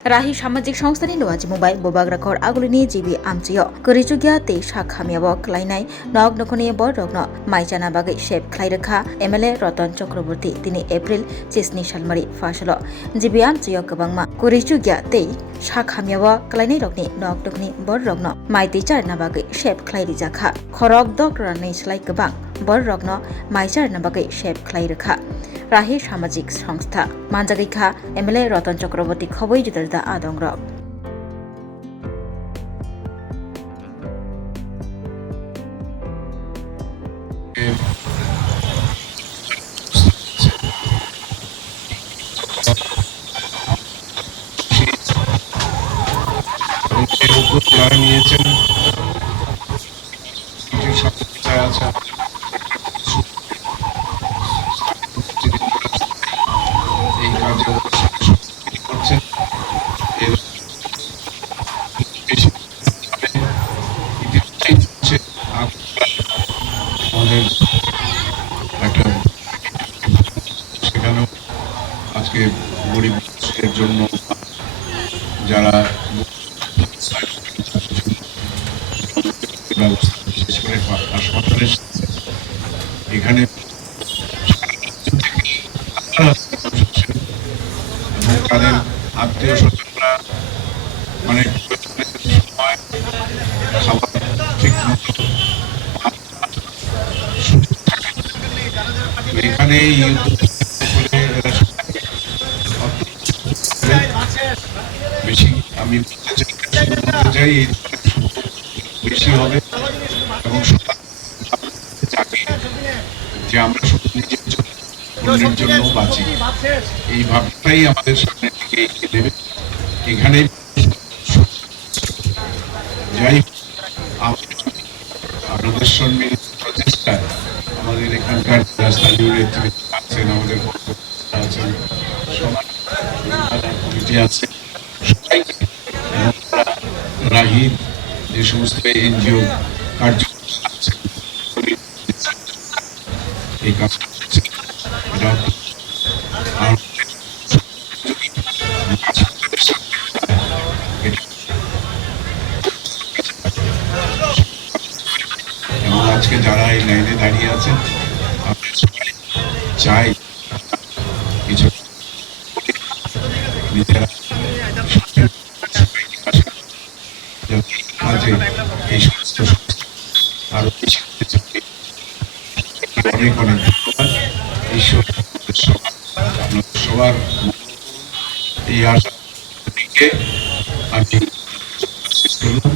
Rahi সামাজিক সংস্থানি loaji mobile bobagra khor agulini jibi amchio korijugya te shakhamiabo klainai nog nokoni bor rogno maijana bagai shep khlairkha MLA Ratan Chakraborty tini April 6 salmari fasalo jibi amchio kabangma korijugya te shakhamiabo klainai rogni nog nokoni bor rogno maiti charna bagai shep khlairi jakha khorok dokra nei slai kabang bor rogno maicharna bagai shep khlairkha Rahi সামাজিক সংস্থা মানজাগিখা MLA Ratan Chakraborty খবই জুদলদা আদংর নিয়েছেন এই কাজে করছেন আমাদের একটা সেখানেও আজকে গরিব মানুষের জন্য যারা বিশেষ করে হাসপাতালে এখানে তাদের আত্মীয় স্বজনরা মানে খাবার ঠিক মতো এখানে বেশি আমি বলতে চাই বেশি হবে এবং যে আমরা শুধু নিজের জন্য অন্যের জন্য বাঁচি এই ভাবটাই আমাদের সামনের দিকে এগিয়ে দেবে এখানে যাই আপনাদের সম্মিলিত প্রচেষ্টায় আমাদের এখানকার স্থানীয় নেতৃত্ব আছেন আমাদের আছেন কমিটি আছে সবাইকে রাহির যে সমস্ত NGO কার্যক্রম আছে এই কাজ করছে এটা এবং আজকে যারা এই লাইনে দাঁড়িয়ে আছেন আমরা সবাই চাই কিছু নিজেরা কাজে এই সমস্ত আরো বেশি অনেক অনেক ধন্যবাদ ঈশ্বর আপনাদের সবার এই আশা থেকে আমি শেষ করলাম।